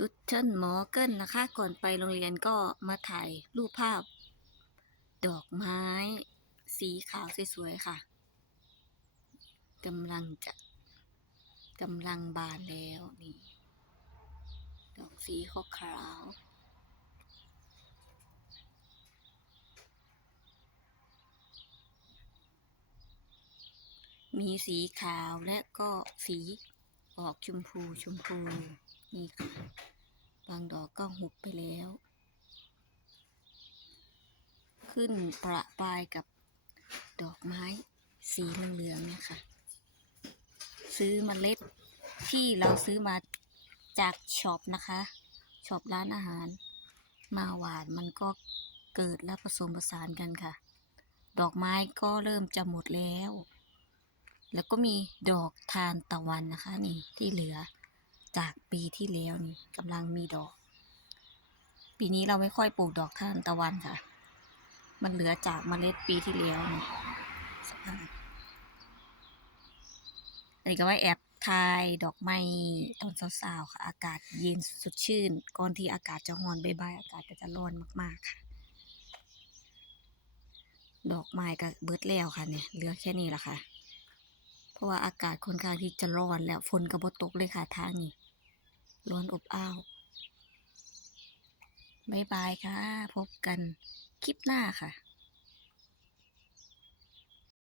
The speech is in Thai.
กุดเชิญหมอเกิลนะคะ ก่อนไปโรงเรียนก็มาถ่ายรูปภาพ ดอกไม้ สีขาวสวยๆค่ะกำลังจะกำลังบานแล้วนี่ ดอกสีขาวๆมีสีขาวและก็สี ออกชมพูชมพู นี่ค่ะ บางดอกก็หุบไปแล้ว ขึ้นประปรายกับดอกไม้สีเหลืองๆนะคะ ซื้อมเมล็ดที่เราซื้อมาจากช็อปนะคะช็อปร้านอาหาร มาหวานมันก็เกิดและผสมผสานกันค่ะ ดอกไม้ก็เริ่มจะหมดแล้ว แล้วก็มีดอกทานตะวันนะคะนี่ที่เหลือจากปีที่แล้วนี่กำลังมีดอก ปีนี้เราไม่ค่อยปลูกดอกทานตะวันค่ะ มันเหลือจากเมล็ดปีที่แล้วนี่สภาพอันนี้ก็ไว้แอบทายดอกไม้ตอนเช้าๆค่ะ อากาศเย็นสดชื่น ก่อนที่อากาศจะร้อนใบ่ายๆอากาศก็จะร้อนมากๆค่ะ ดอกไม้ก็เบิดแล้วค่ะเนี่ยเหลือแค่นี้ละค่ะ เพราะว่าอากาศค่อนข้างที่จะร้อนแล้วฝนกระบตกเลยค่ะทางนี้ร้อนอบอ้าวบายบายค่ะ พบกันคลิปหน้าค่ะ